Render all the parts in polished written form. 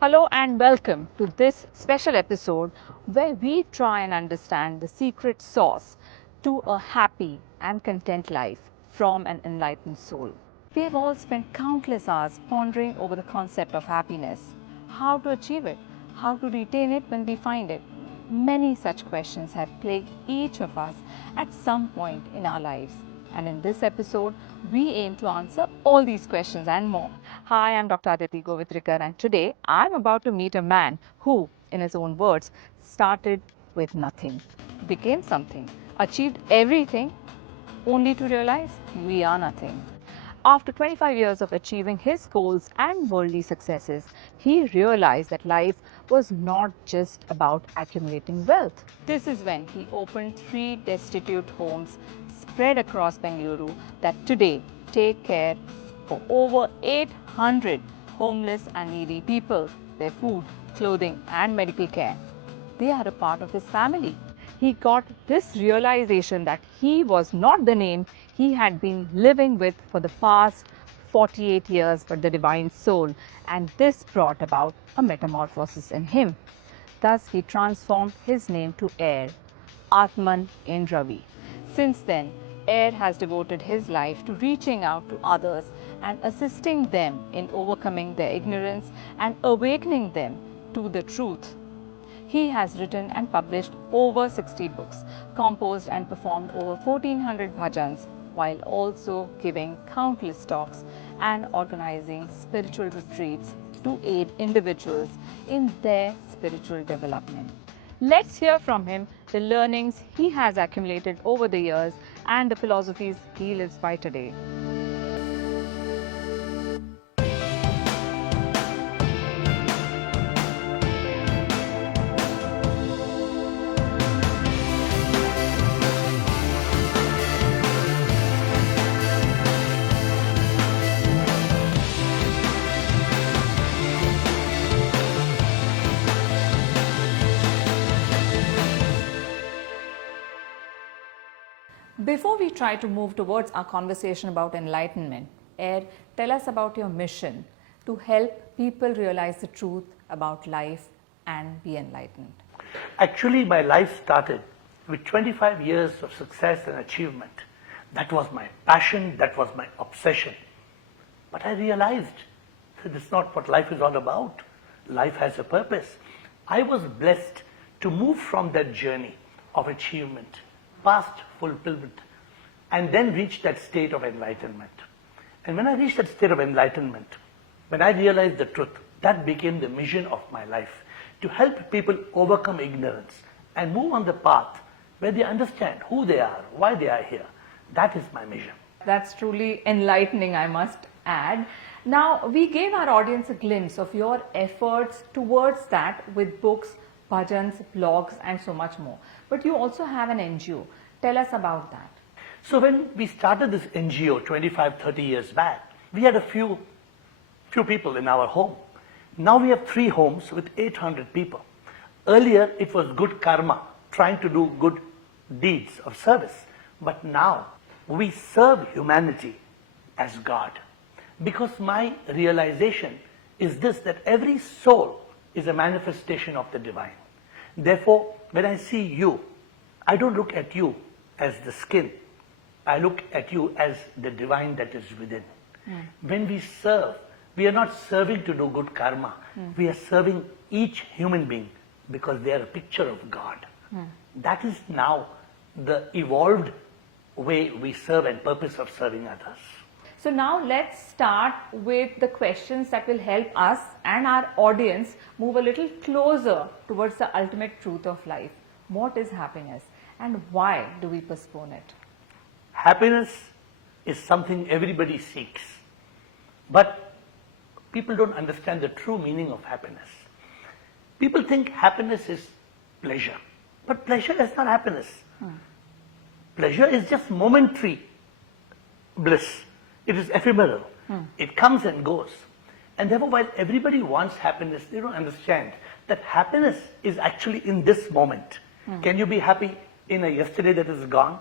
Hello and welcome to this special episode where we try and understand the secret sauce to a happy and content life from an enlightened soul. We have all spent countless hours pondering over the concept of happiness, how to achieve it, how to retain it when we find it. Many such questions have plagued each of us at some point in our lives. And in this episode, we aim to answer all these questions and more. Hi, I'm Dr. Aditi Govitrikar, and today I'm about to meet a man who, in his own words, started with nothing, became something, achieved everything, only to realize we are nothing. After 25 years of achieving his goals and worldly successes, he realized that life was not just about accumulating wealth. This is when he opened 3 destitute homes spread across Bengaluru that today take care for over 800 homeless and needy people, their food, clothing, and medical care. They are a part of his family. He got this realization that he was not the name he had been living with for the past 48 years, but the divine soul, and this brought about a metamorphosis in him. Thus, he transformed his name to AiR, Atman in Ravi. Since then, AiR has devoted his life to reaching out to others and assisting them in overcoming their ignorance and awakening them to the truth. He has written and published over 60 books, composed and performed over 1400 bhajans, while also giving countless talks and organizing spiritual retreats to aid individuals in their spiritual development. Let's hear from him the learnings he has accumulated over the years and the philosophies he lives by today. Before we try to move towards our conversation about enlightenment, AiR, tell us about your mission to help people realize the truth about life and be enlightened. Actually, my life started with 25 years of success and achievement. That was my passion, that was my obsession. But I realized that it's not what life is all about. Life has a purpose. I was blessed to move from that journey of achievement, past fulfillment, and then reach that state of enlightenment. And when I reached that state of enlightenment, when I realized the truth, that became the mission of my life, to help people overcome ignorance and move on the path where they understand who they are, why they are here. That is my mission. That's truly enlightening, I must add. Now, we gave our audience a glimpse of your efforts towards that with books, bhajans, blogs, and so much more. But you also have an NGO. Tell us about that. So when we started this NGO 25, 30 years back, we had a few people in our home. Now we have 3 homes with 800 people. Earlier it was good karma, trying to do good deeds of service. But now we serve humanity as God. Because my realization is this, that every soul is a manifestation of the divine. Therefore, when I see you, I don't look at you as the skin. I look at you as the divine that is within. When we serve, we are not serving to do good karma. We are serving each human being because they are a picture of God. That is now the evolved way we serve and purpose of serving others. So now let's start with the questions that will help us and our audience move a little closer towards the ultimate truth of life. What is happiness and why do we postpone it? Happiness is something everybody seeks. But people don't understand the true meaning of happiness. People think happiness is pleasure. But pleasure is not happiness. Pleasure is just momentary bliss. It is ephemeral. It comes and goes. And therefore, while everybody wants happiness, they don't understand that happiness is actually in this moment. Can you be happy in a yesterday that is gone?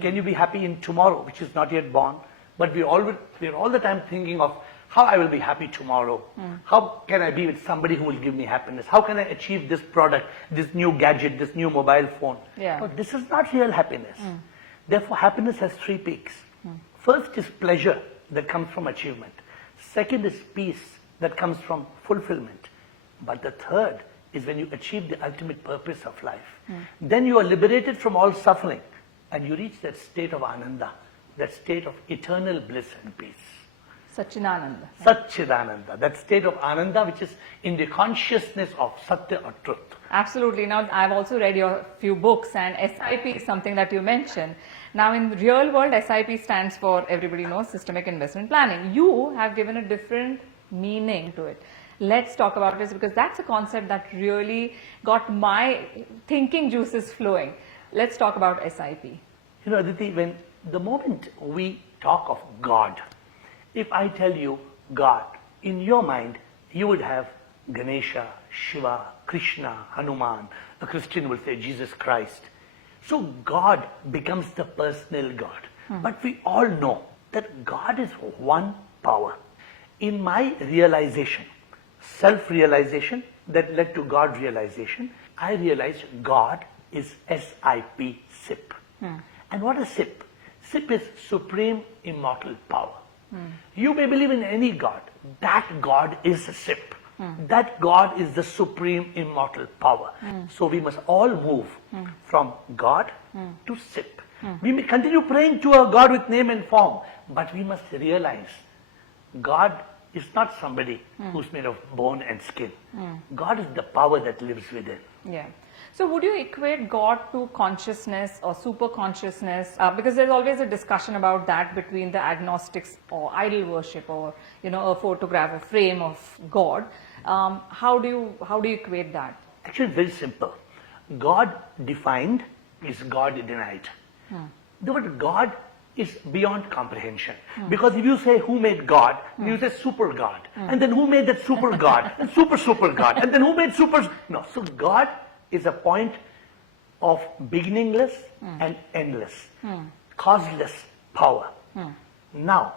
Can you be happy in tomorrow, which is not yet born? But we're all the time thinking of how I will be happy tomorrow. How can I be with somebody who will give me happiness? How can I achieve this product, this new gadget, this new mobile phone? Yeah. But this is not real happiness. Therefore, happiness has three peaks. First is pleasure that comes from achievement. Second is peace that comes from fulfillment. But the third is when you achieve the ultimate purpose of life. Then you are liberated from all suffering and you reach that state of ananda, that state of eternal bliss and peace. Satchidananda. Satchidananda, that state of ananda which is in the consciousness of satya or truth. Absolutely. Now, I've also read your few books, and SIP is something that you mentioned. Now, in the real world, SIP stands for, everybody knows, Systemic Investment Planning. You have given a different meaning to it. Let's talk about this, because that's a concept that really got my thinking juices flowing. Let's talk about SIP. You know, Aditi, when the moment we talk of God, if I tell you God, in your mind, you would have Ganesha, Shiva, Krishna, Hanuman. A Christian will say Jesus Christ. So God becomes the personal God. But we all know that God is one power. In my realization, self-realization that led to God realization, I realized God is SIP, SIP. And what is SIP? SIP is Supreme Immortal Power. You may believe in any God. That God is SIP. That God is the Supreme Immortal Power. So we must all move from God to SIP. We may continue praying to a God with name and form, but we must realize God is not somebody who's made of bone and skin. God is the power that lives within. Yeah. So would you equate God to consciousness or super consciousness? Because there's always a discussion about that between the agnostics or idol worship, or a photograph, a frame of God. How do you equate that? Actually, very simple. God defined is God denied. The word God is beyond comprehension. Because if you say who made God, you say super God. And then who made that super God? And super God. And then who made super... No, so God is a point of beginningless and endless, causeless power. Now,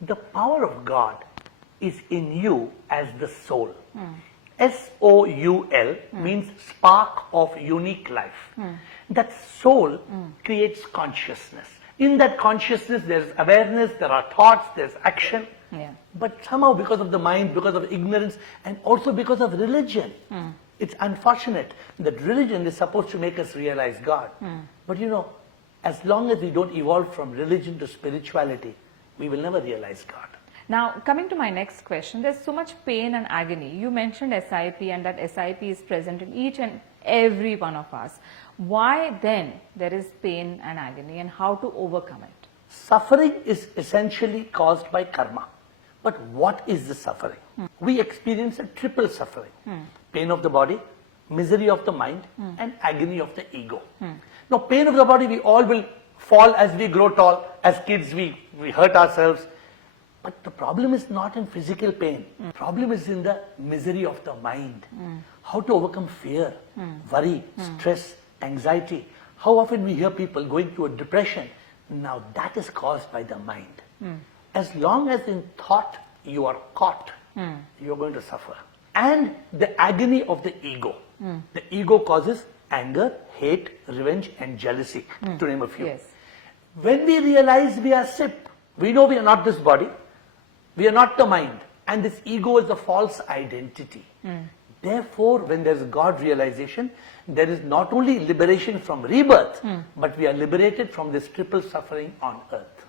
the power of God is in you as the soul. S-O-U-L means spark of unique life. That soul creates consciousness. In that consciousness, there's awareness, there are thoughts, there's action. Yeah. But somehow because of the mind, because of ignorance, and also because of religion, it's unfortunate that religion is supposed to make us realize God. But as long as we don't evolve from religion to spirituality, we will never realize God. Now, coming to my next question, there's so much pain and agony. You mentioned SIP, and that SIP is present in each and every one of us. Why then there is pain and agony, and how to overcome it? Suffering is essentially caused by karma. But what is the suffering? We experience a triple suffering. Pain of the body, misery of the mind, and agony of the ego. Now, pain of the body, we all will fall as we grow tall. As kids, we hurt ourselves. But the problem is not in physical pain. The problem is in the misery of the mind. How to overcome fear, worry, stress, anxiety. How often we hear people going through a depression. Now that is caused by the mind. As long as in thought you are caught, you are going to suffer. And the agony of the ego. The ego causes anger, hate, revenge, and jealousy, to name a few. Yes. When we realize we are SIP, we know we are not this body, we are not the mind, and this ego is a false identity. Therefore, when there is God realization, there is not only liberation from rebirth, but we are liberated from this triple suffering on earth.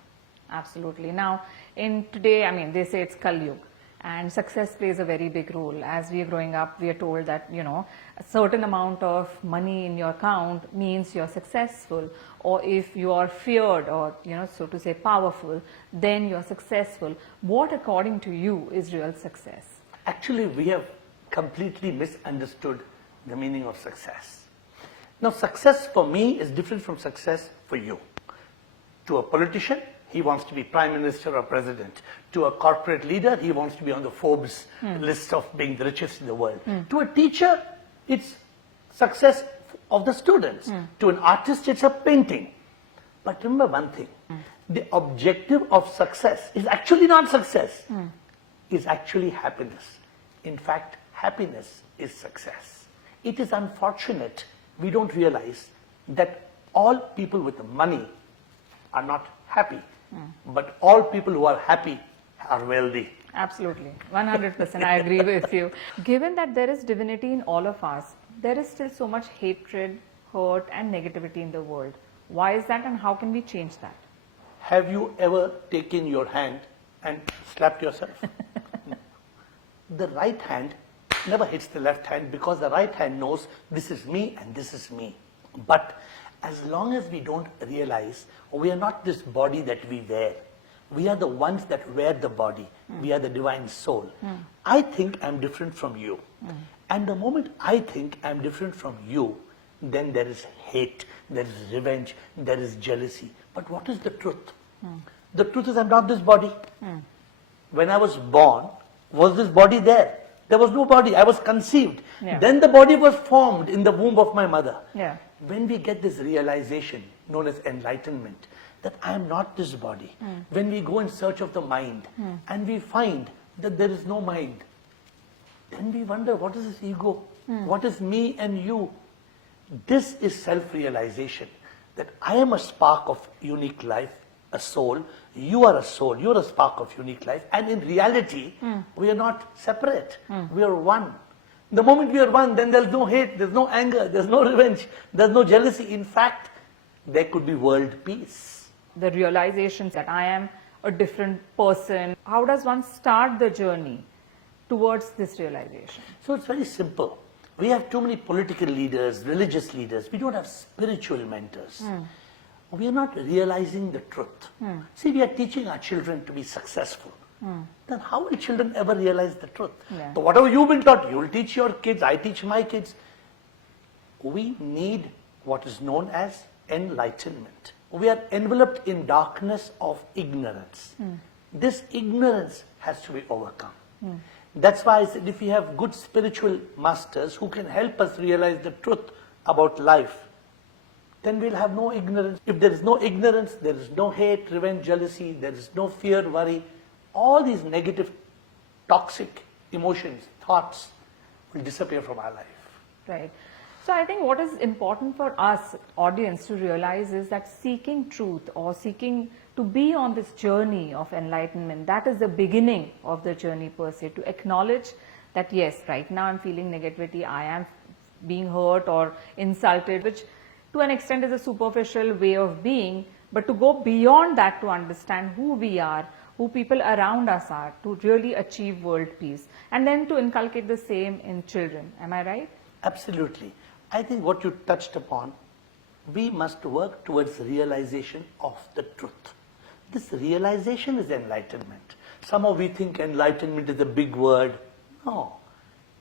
Absolutely. Now, in today, they say it's Kali Yuga, and success plays a very big role. As we are growing up, we are told that, a certain amount of money in your account means you're successful, or if you are feared or, so to say, powerful, then you're successful. What, according to you, is real success? Actually, we have completely misunderstood the meaning of success. Now, success for me is different from success for you. To a politician, he wants to be prime minister or president. To a corporate leader, he wants to be on the Forbes list of being the richest in the world. To a teacher, it's success of the students. To an artist, it's a painting. But remember one thing, The objective of success is actually not success, is actually happiness. In fact, happiness is success. It is unfortunate we don't realize that all people with money are not happy, but all people who are happy are wealthy. Absolutely, 100%. I agree with you. Given that there is divinity in all of us, there is still so much hatred, hurt, and negativity in the world. Why is that, and how can we change that? Have you ever taken your hand and slapped yourself? The right hand never hits the left hand because the right hand knows this is me and this is me. But as long as we don't realize we are not this body that we wear, we are the ones that wear the body. We are the divine soul. I think I'm different from you. And the moment I think I'm different from you, then there is hate, there is revenge, there is jealousy. But what is the truth? The truth is I'm not this body. When I was born, was this body there? There was no body. I was conceived. Yeah. Then the body was formed in the womb of my mother. Yeah. When we get this realization, known as enlightenment, that I am not this body, when we go in search of the mind and we find that there is no mind, then we wonder, what is this ego? What is me and you? This is self-realization, that I am a spark of unique life, a soul, you are a soul, you are a spark of unique life, and in reality, we are not separate, we are one. The moment we are one, then there's no hate, there's no anger, there's no revenge, there's no jealousy. In fact, there could be world peace. The realization that I am a different person. How does one start the journey towards this realization? So it's very simple. We have too many political leaders, religious leaders. We don't have spiritual mentors. We are not realizing the truth. See, we are teaching our children to be successful. Then how will children ever realize the truth? Yeah. So whatever you've been taught, you will teach your kids, I teach my kids. We need what is known as enlightenment. We are enveloped in darkness of ignorance. This ignorance has to be overcome. That's why I said if we have good spiritual masters who can help us realize the truth about life, then we'll have no ignorance. If there is no ignorance, there is no hate, revenge, jealousy, there is no fear, worry. All these negative, toxic emotions, thoughts will disappear from our life. Right. So I think what is important for us, audience, to realize is that seeking truth or seeking to be on this journey of enlightenment, that is the beginning of the journey per se, to acknowledge that yes, right now I'm feeling negativity, I am being hurt or insulted, which to an extent is a superficial way of being, but to go beyond that to understand who we are, who people around us are, to really achieve world peace, and then to inculcate the same in children. Am I right? Absolutely. I think what you touched upon, we must work towards realization of the truth. This realization is enlightenment. Somehow we think enlightenment is a big word. No.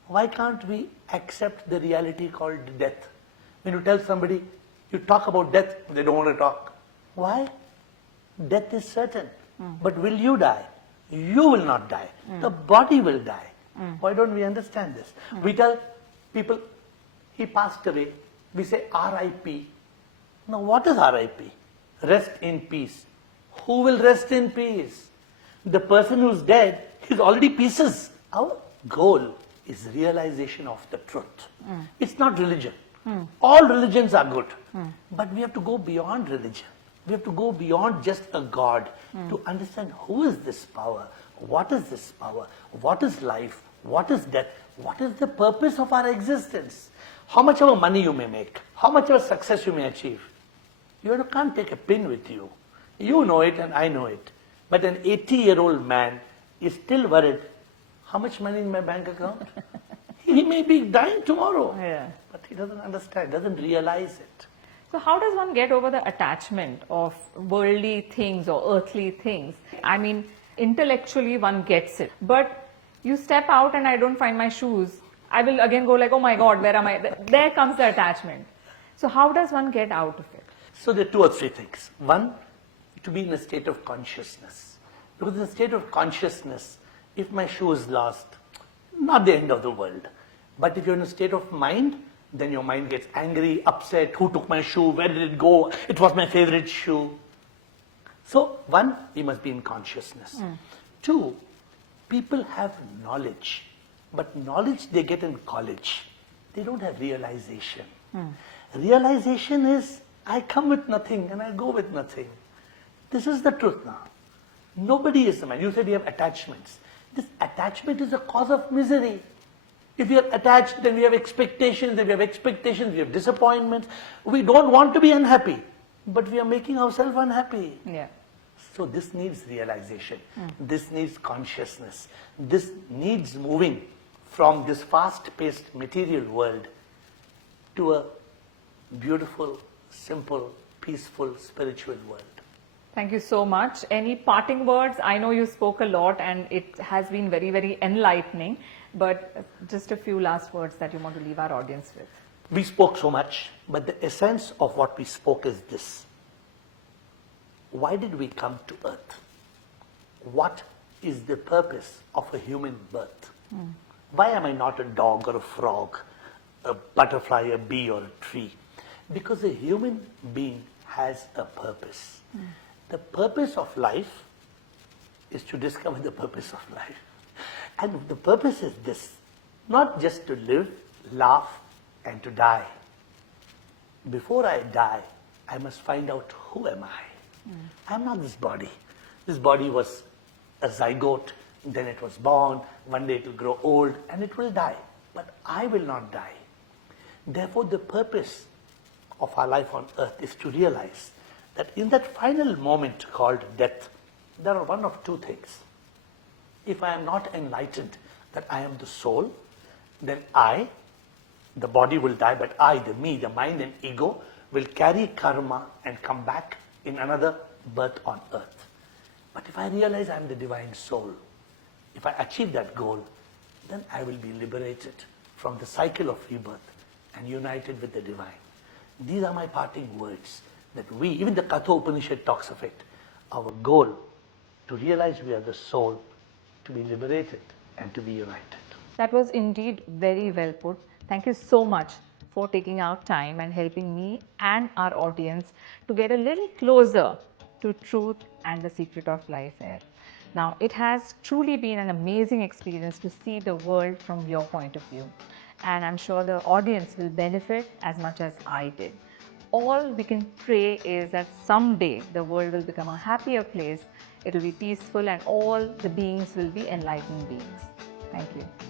Why can't we accept the reality called death? When you tell somebody, you talk about death, they don't want to talk. Why? Death is certain. But will you die? You will not die. The body will die. Why don't we understand this? We tell people, he passed away. We say R.I.P. Now what is R.I.P.? Rest in peace. Who will rest in peace? The person who's dead, he's already pieces. Our goal is realization of the truth. It's not religion. All religions are good. But we have to go beyond religion. We have to go beyond just a God to understand who is this power, what is this power, what is life, what is death, what is the purpose of our existence. How much of money you may make, how much of success you may achieve. You can't take a pin with you. You know it and I know it. But an 80-year-old man is still worried, how much money in my bank account? He may be dying tomorrow. Yeah. But he doesn't understand, doesn't realize it. So how does one get over the attachment of worldly things or earthly things? I mean, intellectually one gets it. But you step out and I don't find my shoes. I will again go like, oh my God, where am I? There comes the attachment. So how does one get out of it? So there are two or three things. One, to be in a state of consciousness. Because in a state of consciousness, if my shoe is lost, not the end of the world. But if you're in a state of mind, then your mind gets angry, upset. Who took my shoe? Where did it go? It was my favorite shoe. So, one, we must be in consciousness. Two, people have knowledge, but knowledge they get in college. They don't have realization. Realization is, I come with nothing and I go with nothing. This is the truth now. Nobody is the man. You said you have attachments. This attachment is a cause of misery. If we are attached, then we have expectations. If we have expectations, we have disappointments. We don't want to be unhappy, but we are making ourselves unhappy. Yeah. So this needs realization. This needs consciousness. This needs moving from this fast-paced material world to a beautiful, simple, peaceful, spiritual world. Thank you so much. Any parting words? I know you spoke a lot and it has been very, very enlightening, but just a few last words that you want to leave our audience with. We spoke so much, but the essence of what we spoke is this. Why did we come to earth? What is the purpose of a human birth? Why am I not a dog or a frog, a butterfly, a bee or a tree? Because a human being has a purpose. The purpose of life is to discover the purpose of life. And the purpose is this, not just to live, laugh, and to die. Before I die, I must find out who am I. I'm not this body. This body was a zygote, then it was born, one day it will grow old, and it will die. But I will not die. Therefore, the purpose of our life on earth is to realize that in that final moment called death, there are one of two things. If I am not enlightened that I am the soul, then I, the body will die, but I, the me, the mind and ego, will carry karma and come back in another birth on earth. But if I realize I am the divine soul, if I achieve that goal, then I will be liberated from the cycle of rebirth and united with the divine. These are my parting words. That we, even the Katha Upanishad talks of it, our goal to realize we are the soul, to be liberated and to be united. That was indeed very well put. Thank you so much for taking out time and helping me and our audience to get a little closer to truth and the secret of life here. Now, it has truly been an amazing experience to see the world from your point of view. And I'm sure the audience will benefit as much as I did. All we can pray is that someday the world will become a happier place, it will be peaceful, and all the beings will be enlightened beings. Thank you.